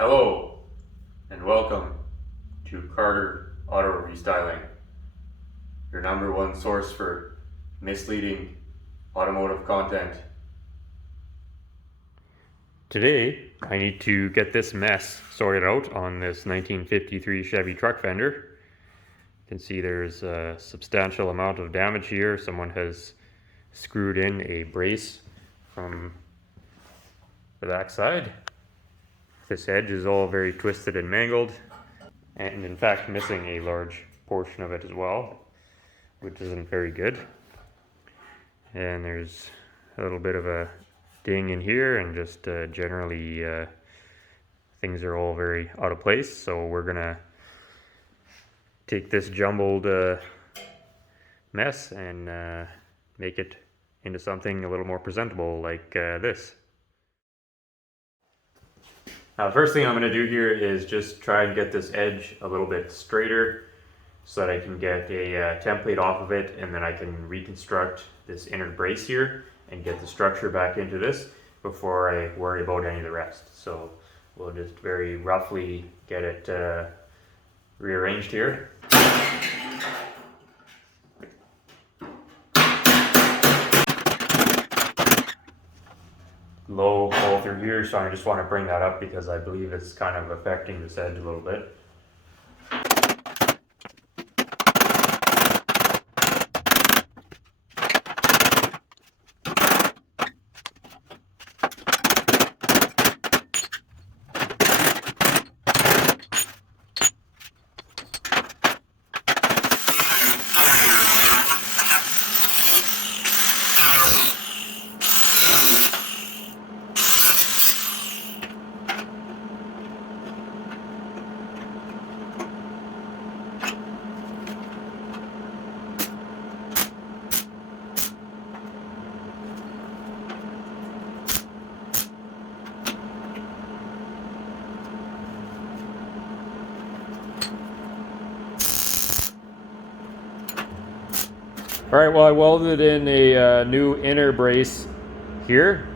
Hello and welcome to Carter Auto Restyling, your number one source for misleading automotive content. Today I need to get this mess sorted out on this 1953 Chevy Truck fender. You can see there's a substantial amount of damage here. Someone has screwed in a brace from the backside. This edge is all very twisted and mangled, and in fact missing a large portion of it as well, which isn't very good. And there's a little bit of a ding in here, and just generally things are all very out of place. So we're gonna take this jumbled mess and make it into something a little more presentable, like this. Now, the first thing I'm going to do here is just try and get this edge a little bit straighter so that I can get a template off of it, and then I can reconstruct this inner brace here and get the structure back into this before I worry about any of the rest. So we'll just very roughly get it rearranged here. Low hole through here, so I just want to bring that up because I believe it's kind of affecting this edge a little bit. Alright, well, I welded in a new inner brace here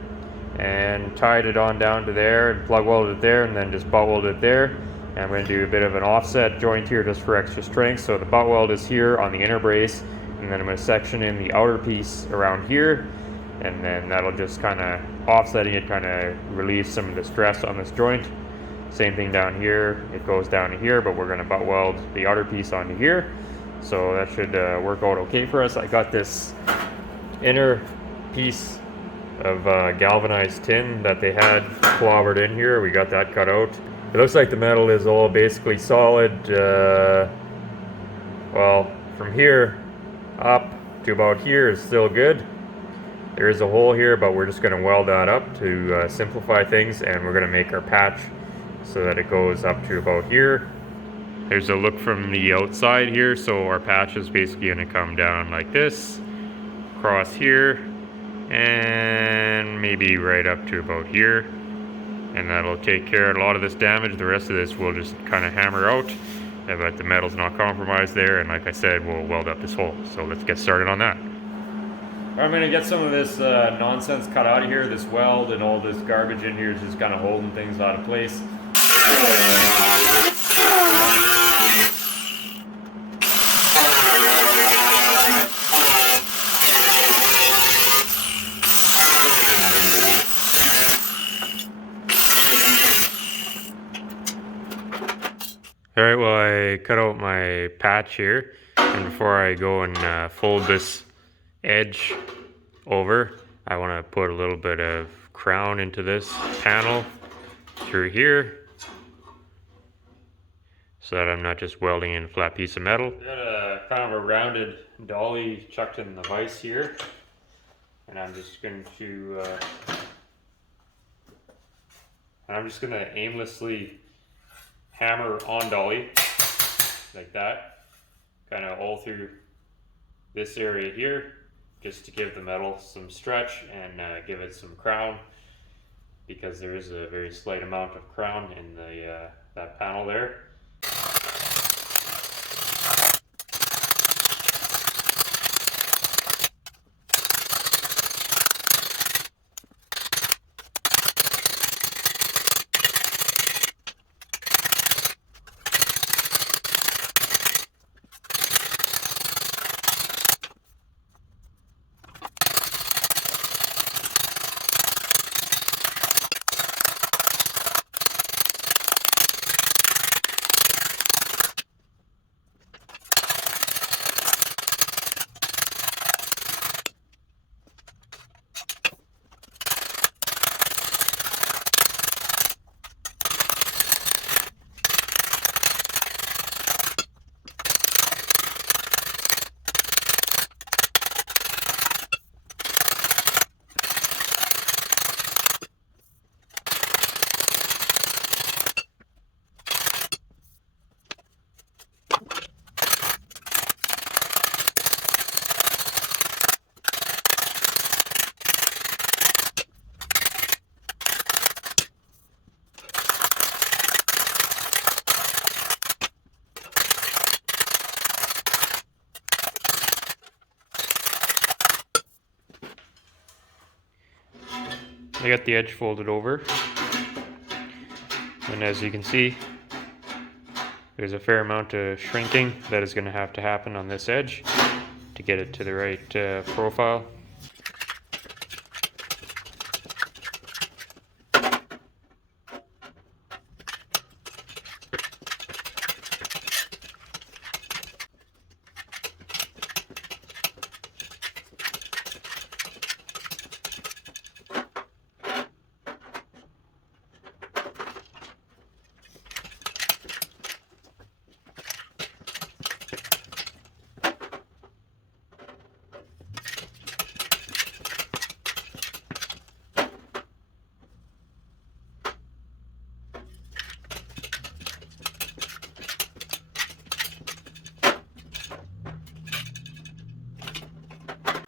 and tied it on down to there and plug welded it there, and then just butt welded it there. And I'm going to do a bit of an offset joint here just for extra strength. So the butt weld is here on the inner brace, and then I'm going to section in the outer piece around here, and then that'll just kind of offsetting it, kind of relieve some of the stress on this joint. Same thing down here, it goes down to here, but we're going to butt weld the outer piece onto here. So that should work out okay for us. I got this inner piece of galvanized tin that they had clobbered in here. We got that cut out. It looks like the metal is all basically solid. Well, from here up to about here is still good. There is a hole here, but we're just going to weld that up to simplify things, and we're going to make our patch so that it goes up to about here. There's a look from the outside here, so our patch is basically going to come down like this, across here, and maybe right up to about here. And that'll take care of a lot of this damage. The rest of this we'll just kind of hammer out, but the metal's not compromised there, and like I said, we'll weld up this hole. So let's get started on that. I'm going to get some of this nonsense cut out of here. This weld and all this garbage in here is just kind of holding things out of place. Alright, well, I cut out my patch here, and before I go and fold this edge over, I want to put a little bit of crown into this panel through here, so that I'm not just welding in a flat piece of metal. I got a kind of a rounded dolly chucked in the vise here, and I'm just going to aimlessly hammer on dolly like that, kind of all through this area here, just to give the metal some stretch and give it some crown, because there is a very slight amount of crown in the that panel there. I got the edge folded over, and as you can see, there's a fair amount of shrinking that is going to have to happen on this edge to get it to the right profile.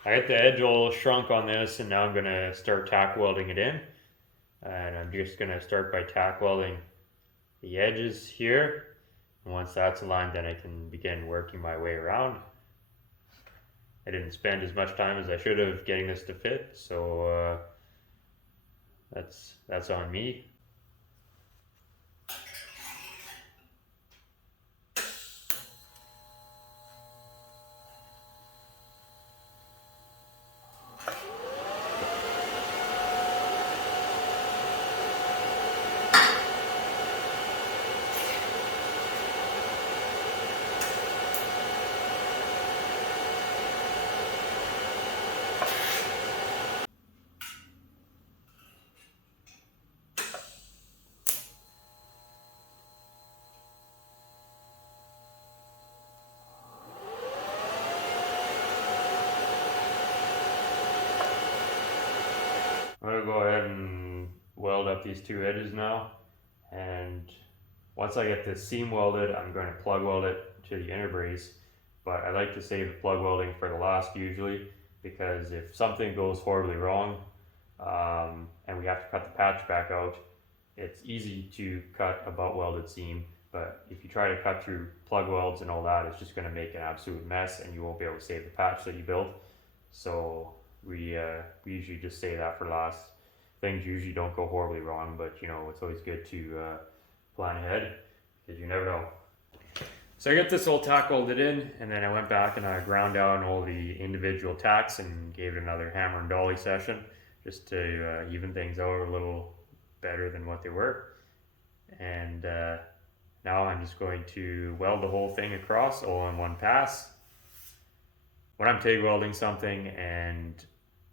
I got the edge all shrunk on this, and now I'm going to start tack welding it in. And I'm just going to start by tack welding the edges here. And once that's aligned, then I can begin working my way around. I didn't spend as much time as I should have getting this to fit, so that's on me. I'm going to go ahead and weld up these two edges now, and once I get this seam welded, I'm going to plug weld it to the inner brace. But I like to save the plug welding for the last usually, because if something goes horribly wrong and we have to cut the patch back out, it's easy to cut a butt welded seam, but if you try to cut through plug welds and all that, it's just going to make an absolute mess and you won't be able to save the patch that you built. So we usually just say that for last. Things usually don't go horribly wrong, but you know, it's always good to plan ahead, because you never know. So I got this all tack welded in, and then I went back and I ground down all the individual tacks and gave it another hammer and dolly session, just to even things out a little better than what they were. And now I'm just going to weld the whole thing across all in one pass. When I'm TIG welding something and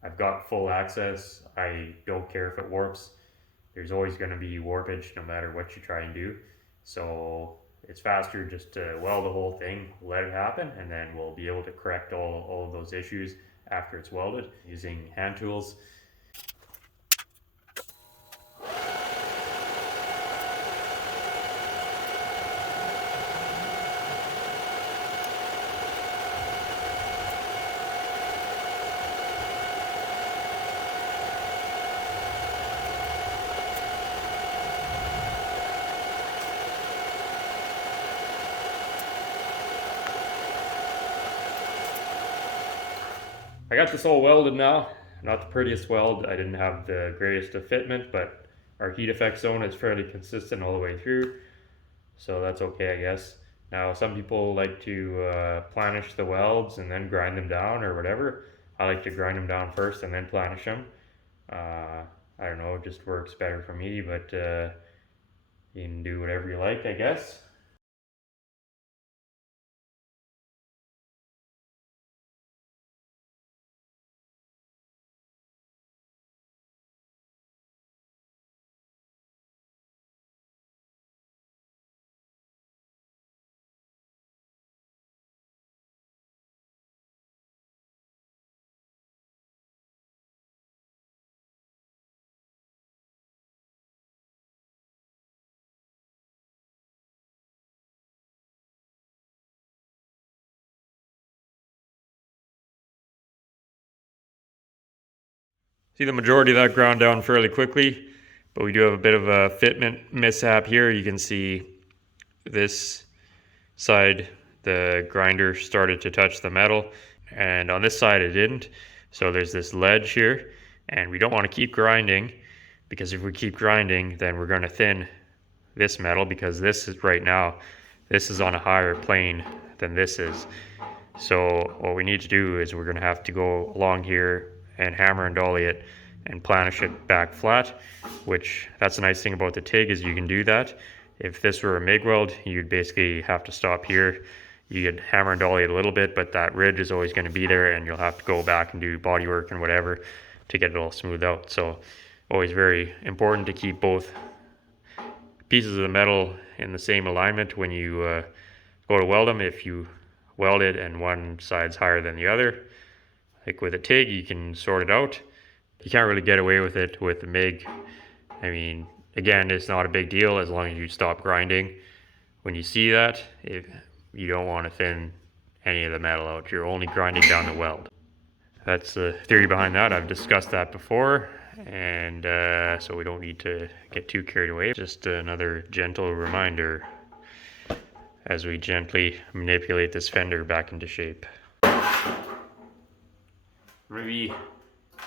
I've got full access, I don't care if it warps. There's always going to be warpage no matter what you try and do. So it's faster just to weld the whole thing, let it happen, and then we'll be able to correct all of those issues after it's welded using hand tools. I got this all welded now. Not the prettiest weld. I didn't have the greatest of fitment, but our heat effect zone is fairly consistent all the way through, so that's okay, I guess. Now, some people like to planish the welds and then grind them down or whatever. I like to grind them down first and then planish them. I don't know, it just works better for me, but you can do whatever you like, I guess. See, the majority of that ground down fairly quickly, but we do have a bit of a fitment mishap here. You can see this side, the grinder started to touch the metal, and on this side it didn't. So there's this ledge here, and we don't want to keep grinding because if we keep grinding, then we're going to thin this metal, because this is right now, this is on a higher plane than this is. So what we need to do is we're going to have to go along here and hammer and dolly it and planish it back flat, which that's the nice thing about the TIG, is you can do that. If this were a MIG weld, you'd basically have to stop here. You could hammer and dolly it a little bit, but that ridge is always going to be there, and you'll have to go back and do body work and whatever to get it all smoothed out. So always very important to keep both pieces of the metal in the same alignment when you go to weld them. If you weld it and one side's higher than the other, like with a TIG, you can sort it out. You can't really get away with it with the MIG. I mean, again, it's not a big deal as long as you stop grinding. When you see that, you don't want to thin any of the metal out. You're only grinding down the weld. That's the theory behind that. I've discussed that before, and so we don't need to get too carried away. Just another gentle reminder as we gently manipulate this fender back into shape. Maybe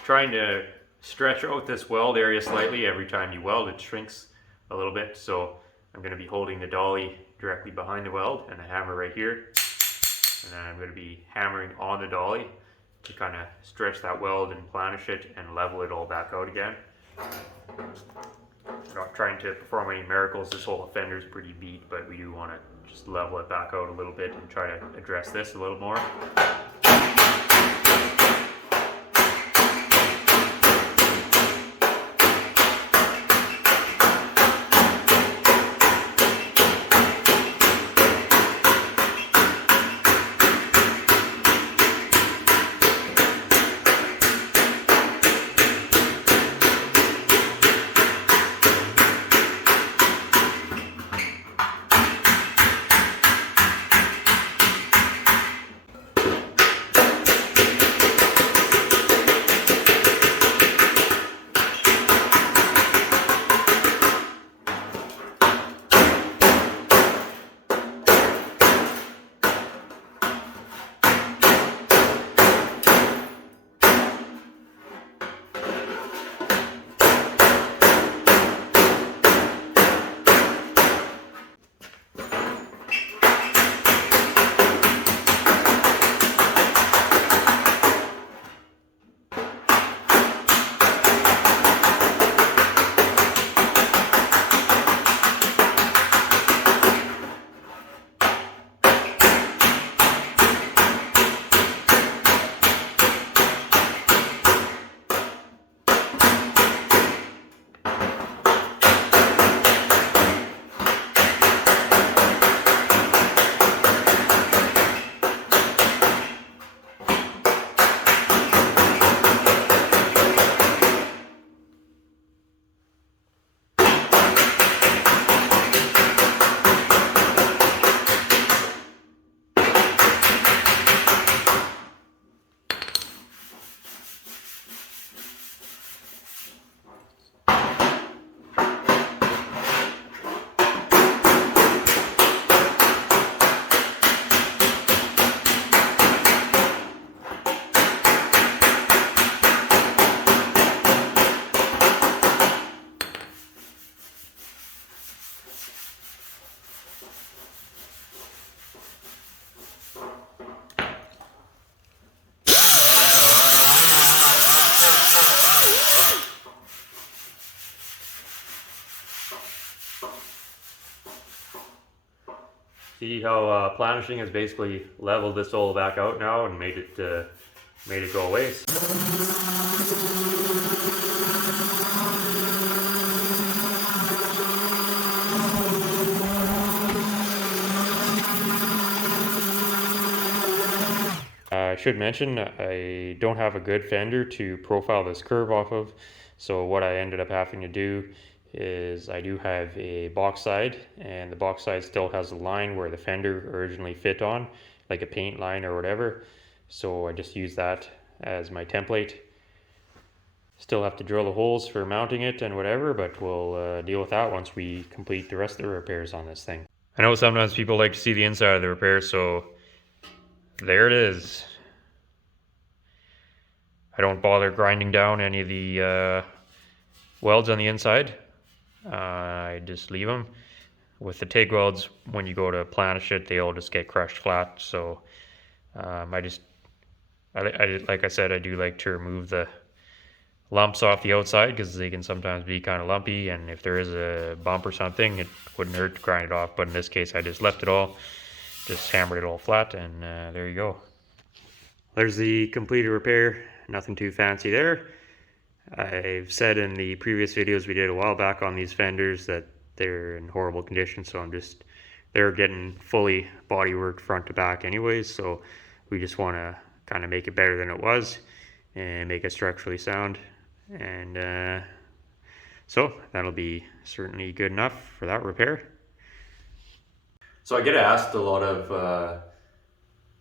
trying to stretch out this weld area slightly. Every time you weld, it shrinks a little bit, so I'm going to be holding the dolly directly behind the weld and a hammer right here, and then I'm going to be hammering on the dolly to kind of stretch that weld and planish it and level it all back out again. I'm not trying to perform any miracles. This whole fender is pretty beat, but we do want to just level it back out a little bit and try to address this a little more. See how planishing has basically leveled this all back out now and made it go away. I should mention I don't have a good fender to profile this curve off of, so what I ended up having to do is I do have a box side, and the box side still has a line where the fender originally fit on, like a paint line or whatever, so I just use that as my template. Still have to drill the holes for mounting it and whatever, but we'll deal with that once we complete the rest of the repairs on this thing. I know sometimes people like to see the inside of the repair, so there it is. I don't bother grinding down any of the welds on the inside. I just leave them. With the TIG welds, when you go to planish it, they all just get crushed flat. So like I said, I do like to remove the lumps off the outside because they can sometimes be kind of lumpy, and if there is a bump or something, it wouldn't hurt to grind it off. But in this case, I just left it all, just hammered it all flat, and there you go. There's the completed repair. Nothing too fancy there. I've said in the previous videos we did a while back on these fenders that they're in horrible condition, so they're getting fully body worked front to back anyways, so we just want to kind of make it better than it was and make it structurally sound. And so that'll be certainly good enough for that repair. So I get asked a lot of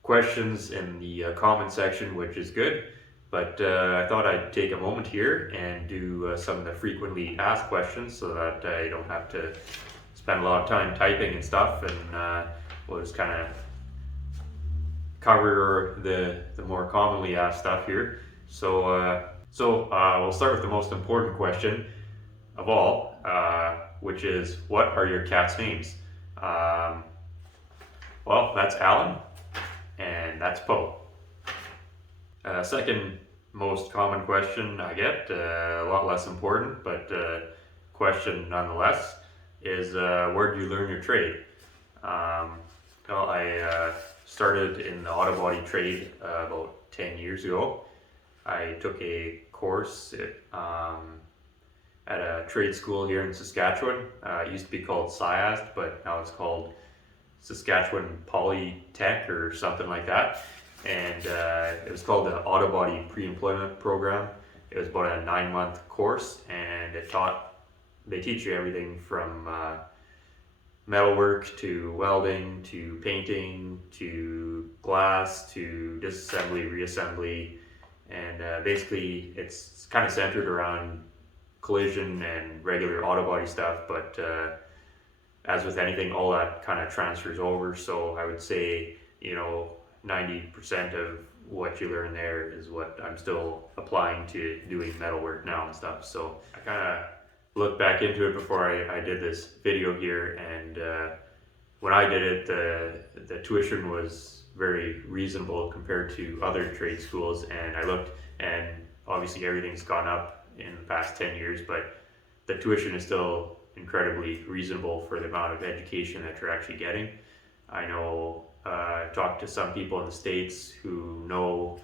questions in the comment section, which is good, but I thought I'd take a moment here and do some of the frequently asked questions so that I don't have to spend a lot of time typing and stuff, and we'll just kind of cover the more commonly asked stuff here. So we'll start with the most important question of all, which is, what are your cats' names? Well, that's Alan, and that's Poe. Second most common question I get, a lot less important, but question nonetheless, is where did you learn your trade? Well, I started in the auto body trade about 10 years ago. I took a course at a trade school here in Saskatchewan. It used to be called SciAST, but now it's called Saskatchewan Polytech or something like that. And it was called the Auto Body Pre-Employment Program. It was about a 9-month course, and they teach you everything from metalwork to welding to painting to glass to disassembly, reassembly, and basically it's kind of centered around collision and regular auto body stuff, but as with anything, all that kind of transfers over. So I would say, 90% of what you learn there is what I'm still applying to doing metalwork now and stuff. So I kind of looked back into it before I did this video here, and when I did it, the tuition was very reasonable compared to other trade schools, and I looked, and obviously everything's gone up in the past 10 years, but the tuition is still incredibly reasonable for the amount of education that you're actually getting. I know I've talked to some people in the States who know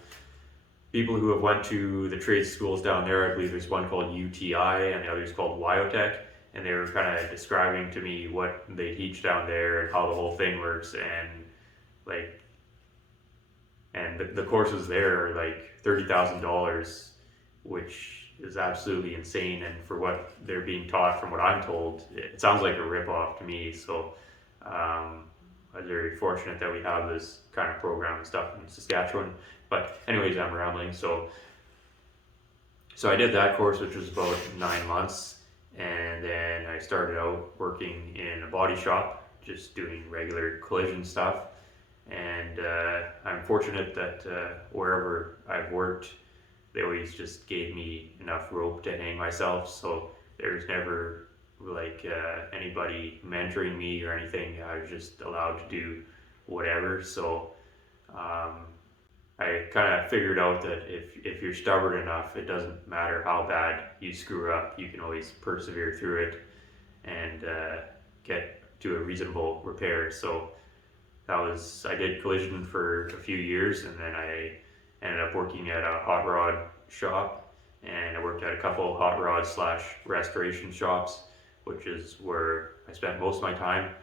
people who have went to the trade schools down there. I believe there's one called UTI and the other is called Wyotech, and they were kind of describing to me what they teach down there and how the whole thing works, and the courses there are like $30,000, which is absolutely insane. And for what they're being taught, from what I'm told, it sounds like a ripoff to me. So I'm very fortunate that we have this kind of program and stuff in Saskatchewan. But anyways, I'm rambling. So I did that course, which was about 9 months, and then I started out working in a body shop, just doing regular collision stuff. And I'm fortunate that wherever I've worked, they always just gave me enough rope to hang myself. So there's never anybody mentoring me or anything. I was just allowed to do whatever. So I kind of figured out that if you're stubborn enough, it doesn't matter how bad you screw up, you can always persevere through it and get to a reasonable repair. So I did collision for a few years, and then I ended up working at a hot rod shop, and I worked at a couple hot rod / restoration shops, which is where I spent most of my time.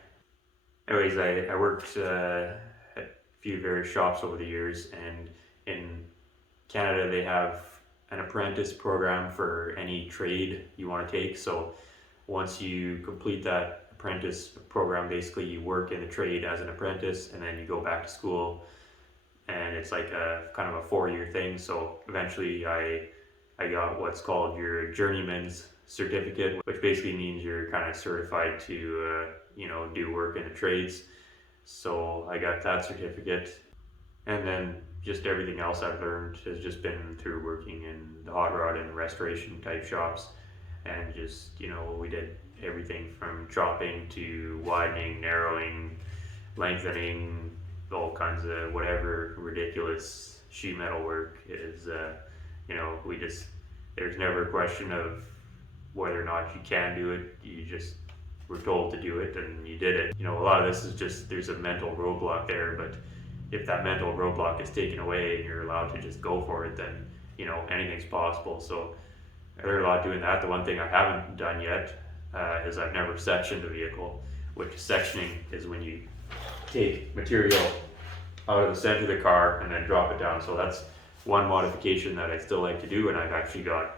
Anyways, I worked at a few various shops over the years, and in Canada they have an apprentice program for any trade you want to take. So once you complete that apprentice program, basically you work in the trade as an apprentice, and then you go back to school, and it's like a kind of a 4-year thing. So eventually I got what's called your journeyman's certificate, which basically means you're kind of certified to do work in the trades. So I got that certificate, and then just everything else I've learned has just been through working in the hot rod and restoration type shops. and just, we did everything from chopping to widening, narrowing, lengthening, all kinds of whatever ridiculous sheet metal work is. We just, there's never a question of whether or not you can do it. You just were told to do it and you did it. A lot of this is just, there's a mental roadblock there, but if that mental roadblock is taken away and you're allowed to just go for it, then anything's possible. So I learned a lot doing that. The one thing I haven't done yet is I've never sectioned a vehicle, which sectioning is when you take material out of the center of the car and then drop it down. So that's one modification that I still like to do, and I've actually got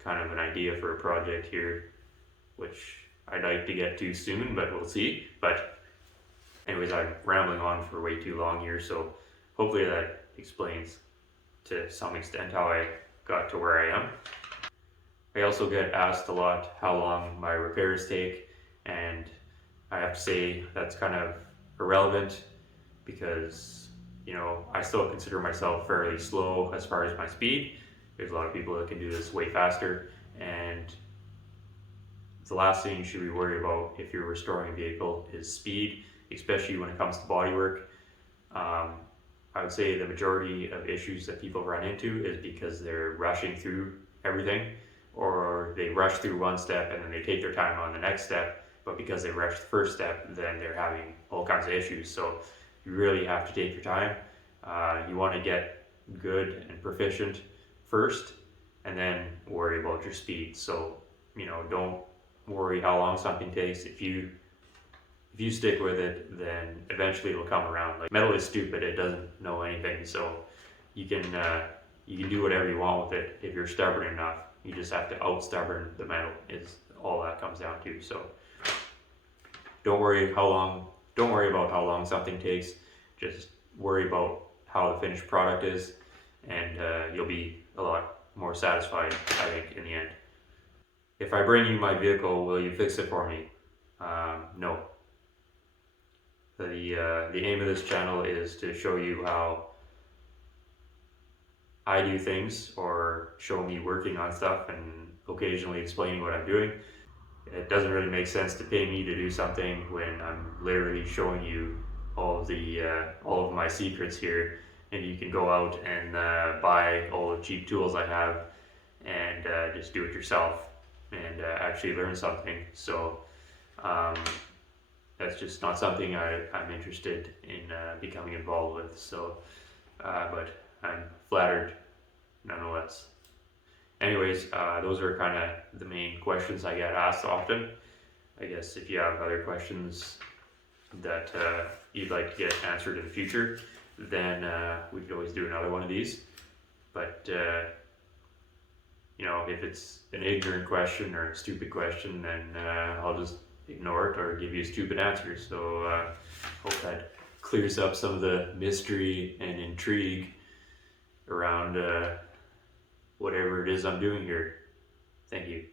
kind of an idea for a project here, which I'd like to get to soon, but we'll see. But anyways, I'm rambling on for way too long here, so hopefully that explains to some extent how I got to where I am. I also get asked a lot how long my repairs take, and I have to say that's kind of irrelevant because I still consider myself fairly slow as far as my speed. There's a lot of people that can do this way faster, and the last thing you should be worried about if you're restoring a vehicle is speed, especially when it comes to bodywork. I would say the majority of issues that people run into is because they're rushing through everything, or they rush through one step and then they take their time on the next step, but because they rushed the first step, then they're having all kinds of issues. So you really have to take your time. You want to get good and proficient first, and then worry about your speed. So don't worry how long something takes. If you stick with it, then eventually it'll come around. Like, metal is stupid, it doesn't know anything, so you can do whatever you want with it if you're stubborn enough. You just have to out stubborn the metal, is all that comes down to. So don't worry about how long something takes, just worry about how the finished product is, and you'll be a lot more satisfied, I think, in the end. If I bring you my vehicle, will you fix it for me? No. The aim of this channel is to show you how I do things, or show me working on stuff and occasionally explaining what I'm doing. It doesn't really make sense to pay me to do something when I'm literally showing you all of my secrets here, and you can go out and buy all the cheap tools I have and just do it yourself and actually learn something. So that's just not something I'm interested in becoming involved with. So, but I'm flattered nonetheless. Anyways, those are kind of the main questions I get asked often. I guess if you have other questions that you'd like to get answered in the future, then we could always do another one of these. But if it's an ignorant question or a stupid question, then I'll just ignore it or give you a stupid answer. So hope that clears up some of the mystery and intrigue around whatever it is I'm doing here. Thank you.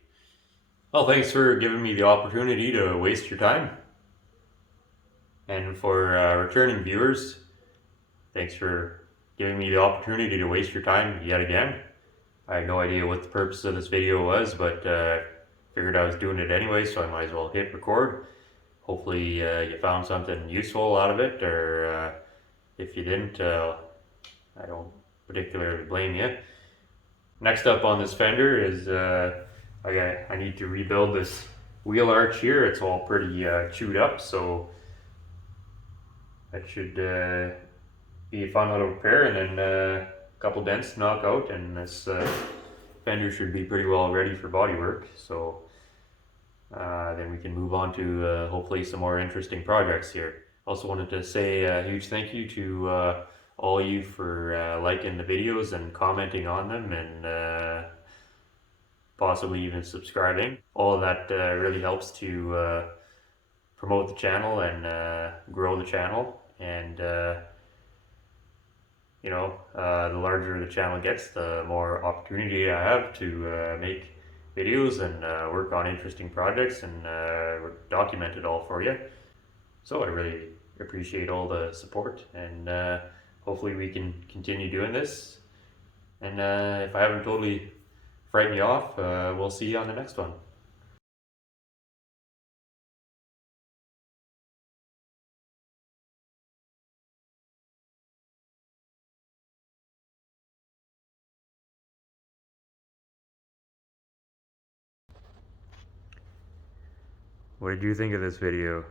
Well, thanks for giving me the opportunity to waste your time. And for returning viewers, thanks for giving me the opportunity to waste your time yet again. I had no idea what the purpose of this video was, but figured I was doing it anyway, so I might as well hit record. Hopefully you found something useful out of it, or if you didn't, I don't particularly blame you. Next up on this fender is I need to rebuild this wheel arch here. It's all pretty chewed up, so that should be a fun little repair, and then a couple dents to knock out, and this fender should be pretty well ready for body work. So then we can move on to hopefully some more interesting projects here. Also wanted to say a huge thank you to all of you for liking the videos and commenting on them, and possibly even subscribing. All of that really helps to promote the channel and grow the channel. And the larger the channel gets, the more opportunity I have to make videos and work on interesting projects and document it all for you. So I really appreciate all the support, and hopefully we can continue doing this. And if I haven't totally frightened you off, we'll see you on the next one. What did you think of this video?